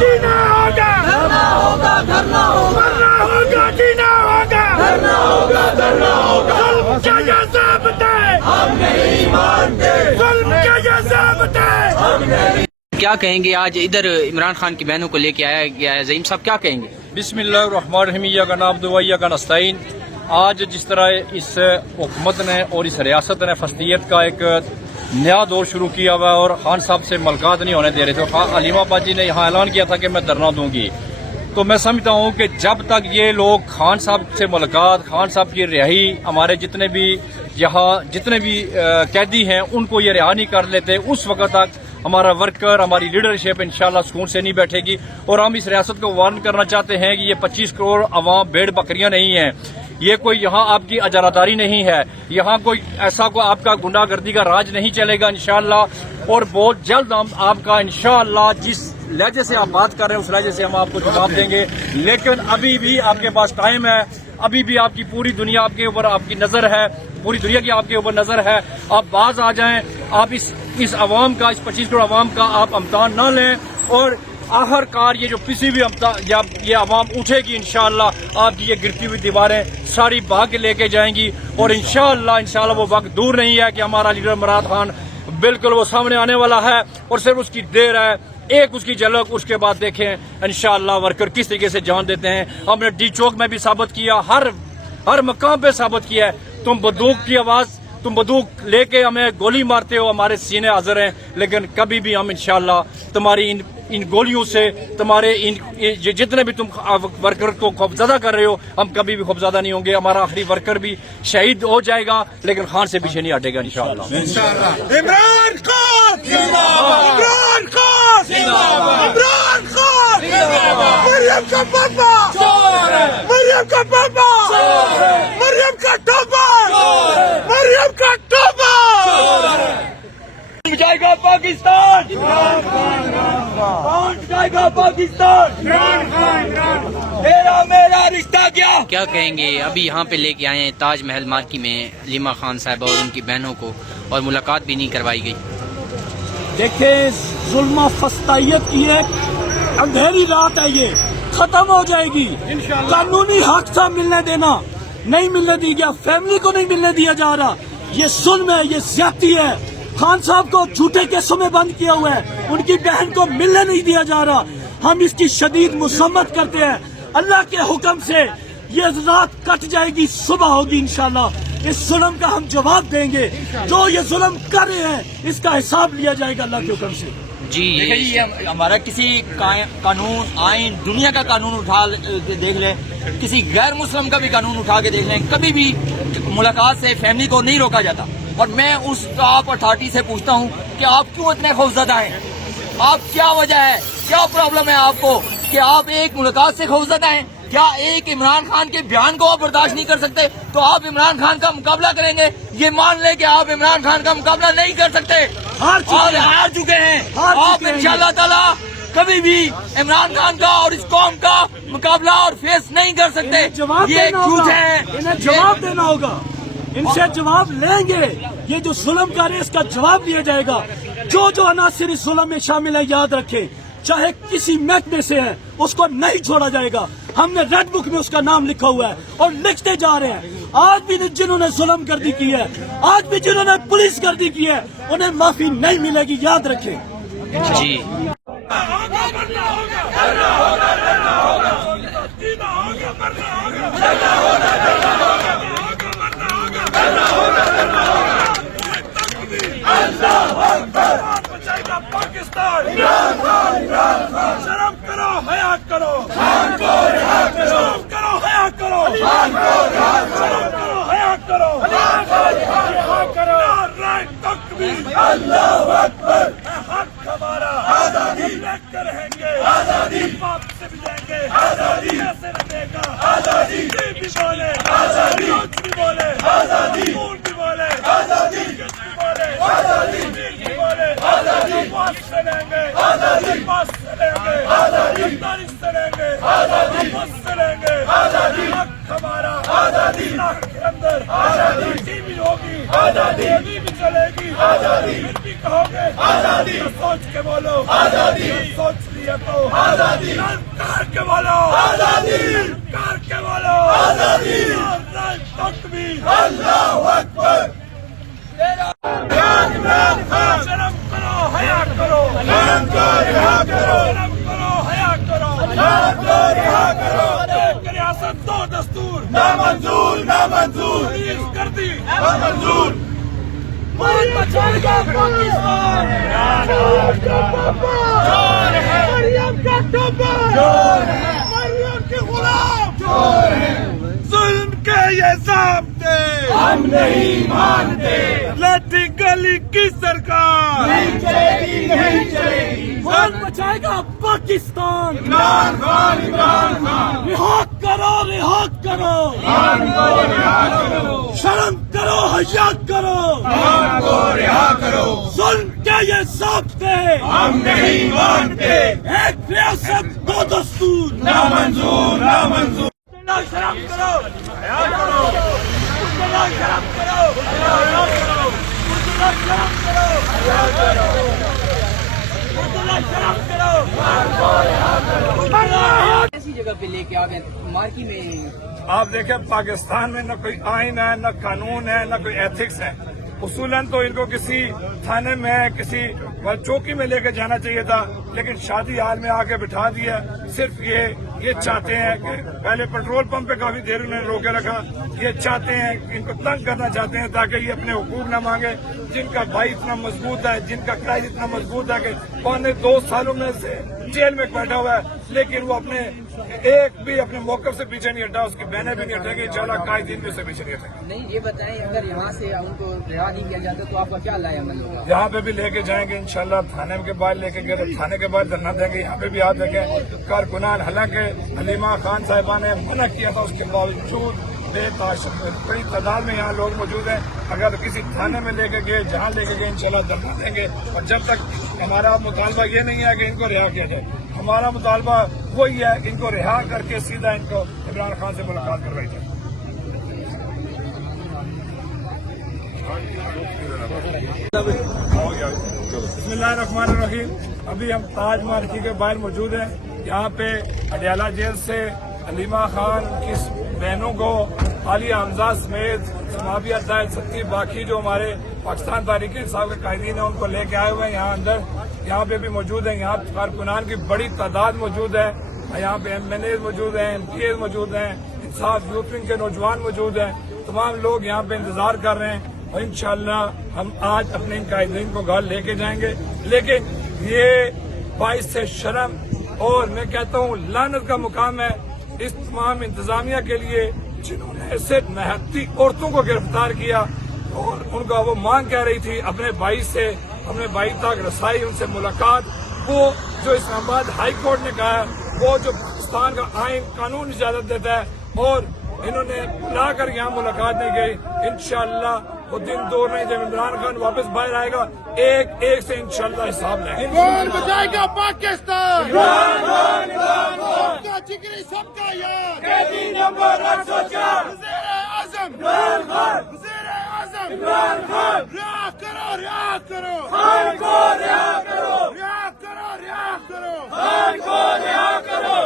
जीना होगा, धरना होगा, धरना होगा, मरना होगा, जीना होगा, धरना होगा, धरना होगा। जुल्म के ये ज़ाब्ते हम नहीं मानते, जुल्म के ये ज़ाब्ते। हम नहीं। क्या कहेंगे आज इधर इमरान खान की बहनों को लेके आया गया है, ज़ईम साहब क्या कहेंगे? बिस्मिल्लाहिर्रहमानिर्रहीम, इय्याका नअब्दु व इय्याका नस्तईन। आज जिस तरह इस हुकूमत ने और इस रियासत ने फस्तियत का एक नया दौर शुरू किया हुआ और खान साहब से मुलाकात नहीं होने दे रहे, तो हलीमा बाजी ने यहाँ ऐलान किया था कि मैं धरना दूंगी। तो मैं समझता हूँ कि जब तक ये लोग खान साहब से मुलाकात, खान साहब की रिहाई, हमारे जितने भी यहाँ जितने भी कैदी हैं उनको ये रिहा नहीं कर लेते, उस वक्त तक हमारा वर्कर, हमारी लीडरशिप इंशाल्लाह सुकून से नहीं बैठेगी। और हम इस रियासत को वार्न करना चाहते हैं कि ये 25 करोड़ अवाम भेड़ बकरियां नहीं हैं, ये कोई यहाँ आपकी अजारादारी नहीं है, यहाँ कोई ऐसा कोई आपका गुंडागर्दी का राज नहीं चलेगा इंशाल्लाह। और बहुत जल्द हम आपका इंशाल्लाह जिस लहजे से आप बात कर रहे हैं उस लहजे से हम आपको जवाब देंगे। लेकिन अभी भी आपके पास टाइम है, अभी भी आपकी पूरी दुनिया आपके ऊपर आपकी नजर है, पूरी दुनिया की आपके ऊपर नजर है। आप बाज आ जाएं, आप इस अवाम का, इस 25 करोड़ अवाम का आप अमतान न लें। और आखिरकार ये जो किसी भी जब ये अवाम उठेगी इंशाअल्लाह आपकी ये गिरती हुई दीवारें सारी भाग के लेके जाएंगी। और इंशाअल्लाह वो वक्त दूर नहीं है कि हमारा लीडर इमरान खान बिल्कुल वो सामने आने वाला है और सिर्फ उसकी देर है। एक उसकी झलक, उसके बाद देखें इंशाअल्लाह वर्कर किस तरीके से जान देते हैं। हमने डी चौक में भी साबित किया, हर मकाम पे साबित किया है। तुम बंदूक की आवाज, तुम बंदूक लेके हमें गोली मारते हो, हमारे सीने हाजिर हैं, लेकिन कभी भी हम इंशाअल्लाह तुम्हारी इन गोलियों से, तुम्हारे जितने भी तुम वर्कर को खौफजदा कर रहे हो, हम कभी भी खौफजदा नहीं होंगे। हमारा आखिरी वर्कर भी शहीद हो जाएगा लेकिन खान से पीछे नहीं हटेगा इंशाअल्लाह। इमरान खान जिंदाबाद, इमरान खान जिंदाबाद, इमरान खान जिंदाबाद। मरियम का पापा चोर है, मरियम का पापा चोर है, मरियम का टोपा चोर है, मरियम का टोपा चोर है। जाएगा पाकिस्तान, कौन जाएगा पाकिस्तान? तेरा मेरा रिश्ता क्या कहेंगे? अभी यहाँ पे लेके आए हैं ताज महल मार्की में हलीमा खान साहब और उनकी बहनों को, और मुलाकात भी नहीं करवाई गई। देखें, जुल्म फस्तायत की एक अंधेरी रात है, ये खत्म हो जाएगी। कानूनी हक सा मिलने देना नहीं मिलने दिया, फैमिली को नहीं मिलने दिया जा रहा। ये जुल्म है, ये ज्यादती है। खान साहब को झूठे केसों में बंद किया हुआ है, उनकी बहन को मिलने नहीं दिया जा रहा। हम इसकी शदीद मुसम्मत करते हैं। अल्लाह के हुक्म से ये रात कट जाएगी, सुबह होगी इंशाल्लाह। इस जुल्म का हम जवाब देंगे, जो ये जुल्म कर रहे हैं इसका हिसाब लिया जाएगा अल्लाह के हुक्म से। जी ये हमारा किसी कानून, आइन, दुनिया का कानून उठा देख ले, किसी गैर मुस्लिम का भी कानून उठा के देख लें, कभी भी मुलाकात से फैमिली को नहीं रोका जाता। और मैं उस टॉप अथॉरिटी से पूछता हूँ कि आप क्यों इतने खौफजदा हैं? आप क्या वजह है, क्या प्रॉब्लम है आपको कि आप एक मुलाकात से खौफजदा हैं? क्या एक इमरान खान के बयान को आप बर्दाश्त नहीं कर सकते तो आप इमरान खान का मुकाबला करेंगे? ये मान ले कि आप इमरान खान का मुकाबला नहीं कर सकते और हार चुके हैं। आप इंशाअल्लाह ताला कभी भी इमरान खान का और इस कौम का मुकाबला और फेस नहीं कर सकते। ये झूठ है, इन्हें जवाब देना होगा, इनसे जवाब लेंगे। ये जो जुल्म कर रहे हैं इसका जवाब दिया जाएगा। जो अनासिर इस जुल्म में शामिल है याद रखें, चाहे किसी महकमे से है उसको नहीं छोड़ा जाएगा। हमने रेड बुक में उसका नाम लिखा हुआ है और लिखते जा रहे हैं। आज भी जिन्होंने जुल्म गर्दी की है, आज भी जिन्होंने पुलिस गर्दी की है, उन्हें माफी नहीं मिलेगी, याद रखें। जी पाकिस्तान, शर्म करो, हया करो, शर्म करो, हया करो, शर्म करो, हया करो, नारे तकबीर, अल्लाहू अकबर। हक हमारा, आजादी लेकर रहेंगे, आजादी बाप से भी जाएंगे, आजादी ऐसे रहेगा, आजादी भी बोले, आजादी भी बोले, आजादी खून भी बोले, आजादी भी बोले, आजादी भी बोले, आजादी पास से लेंगे, आजादी पास से लेंगे, आजादी तारीख से लेंगे, आजादी बस से लेंगे, आजादी हक हमारा, आजादी लाख के अंदर, आजादी टीवी होगी, आजादी अभी भी चलेगी, आजादी फिर भी कहोगे, आजादी सोच के बोलो, आजादी सोच लिया। شریعت ہو آزادی کار کے بولو آزادی کار کے بولو آزادی تکبیر اللہ اکبر شرم کرو حیا کرو شرم کرو حیا کرو شرم کرو حیا کرو شرم کرو حیا کرو ایک ریاست دو دستور نامنظور نامنظور ریلیز کر دی نامنظور ملک بچائے گا پاکستان مریم کا پاپا چور ہے مریم کا ٹوپا چور ہے مریم کے غلام چور ہے ظلم کے یہ ضابطے ہم نہیں مانتے لاٹھی گلی کی سرکار نہیں چلے گی نہیں چلے گی ملک بچائے گا پاکستان عمران خان عمران خان رہا کرو رہا کرو خان کو رہا کرو شرم کرو حیا کرو خان کو رہا کرو ظلم کے یہ ضابطے ہم نہیں مانتے ایک ریاست دو دستور نامنظور نامنظور شرم کرو حیا کرو شرم کرو حیا کرو شرم کرو حیا کرو شرم کرو ایسی جگہ پہ لے کے آ گئے مارکی میں آپ دیکھیں پاکستان میں نہ کوئی آئین ہے نہ قانون ہے نہ کوئی ایتھکس ہے اصولاً تو ان کو کسی تھانے میں کسی چوکی میں لے کے جانا چاہیے تھا لیکن شادی حال میں آ کے بٹھا دیا صرف یہ چاہتے ہیں کہ پہلے پیٹرول پمپ پہ کافی دیر انہوں نے روکے رکھا یہ چاہتے ہیں ان کو تنگ کرنا چاہتے ہیں تاکہ یہ اپنے حقوق نہ مانگے جن کا بھائی اتنا مضبوط ہے جن کا قائد اتنا مضبوط ہے کہ 2 سالوں میں سے جیل میں بیٹھا ہوا ہے لیکن وہ اپنے ایک بھی اپنے موقف سے پیچھے نہیں ہٹا اس کی بہنیں بھی نہیں ہٹیں گی انشاءاللہ قائدین بھی سے پیچھے نہیں ہٹیں گے نہیں یہ بتائیں اگر یہاں سے ان کو رہا نہیں کیا جاتا تو آپ کا کیا لائے عمل ہوگا یہاں پہ بھی لے کے جائیں گے انشاءاللہ تھانے کے بعد لے کے گئے تھانے کے بعد دھرنا دیں گے یہاں پہ بھی آ دیکھیں کارکنان حالانکہ حلیمہ خان صاحبہ نے منع کیا تھا اس کے باوجود بڑی تعداد میں یہاں لوگ موجود ہیں اگر کسی تھانے میں لے کے گئے جہاں لے کے گئے انشاءاللہ دھرنا دیں گے اور جب تک ہمارا مطالبہ یہ نہیں ہے کہ ان کو رہا کیا جائے ہمارا مطالبہ وہی ہے کہ ان کو رہا کر کے سیدھا ان کو عمران خان سے ملاقات کروائی جائے بسم اللہ الرحمن الرحیم ابھی ہم تاج مارکی کے باہر موجود ہیں یہاں پہ اڈیالہ جیل سے حلیمہ خان کی بہنوں کو عالیہ حمزہ سمیت سمابیہ دائل ستی باقی جو ہمارے پاکستان تحریک انصاف کے قائدین ہیں ان کو لے کے آئے ہوئے ہیں یہاں اندر یہاں پہ بھی موجود ہیں یہاں کارکنان کی بڑی تعداد موجود ہے یہاں پہ MNAs موجود ہیں MPAs موجود ہیں انصاف یوتھ ونگ کے نوجوان موجود ہیں تمام لوگ یہاں پہ انتظار کر رہے ہیں اور انشاءاللہ ہم آج اپنے ان قائدین کو گھر لے کے جائیں گے لیکن یہ باعث سے شرم اور میں کہتا ہوں لعنت کا مقام ہے اس تمام انتظامیہ کے لیے جنہوں نے ایسے نہتی عورتوں کو گرفتار کیا اور ان کا وہ مانگ کہہ رہی تھی اپنے بھائی سے اپنے بھائی تک رسائی ان سے ملاقات وہ جو اسلام آباد ہائی کورٹ نے کہا ہے وہ جو پاکستان کا آئین قانون اجازت دیتا ہے اور انہوں نے لا کر یہاں ملاقات نہیں گئی انشاءاللہ وہ دن دور نہیں جب عمران خان واپس باہر آئے گا ایک سے انشاءاللہ حساب لیں گے کون بچائے گا پاکستان سب کا جگری سب کا یاد قیدی نمبر 804 وزیر اعظم رہا کرو رہا کرو خان کو رہا کرو رہا کرو رہا کرو خان کو رہا کرو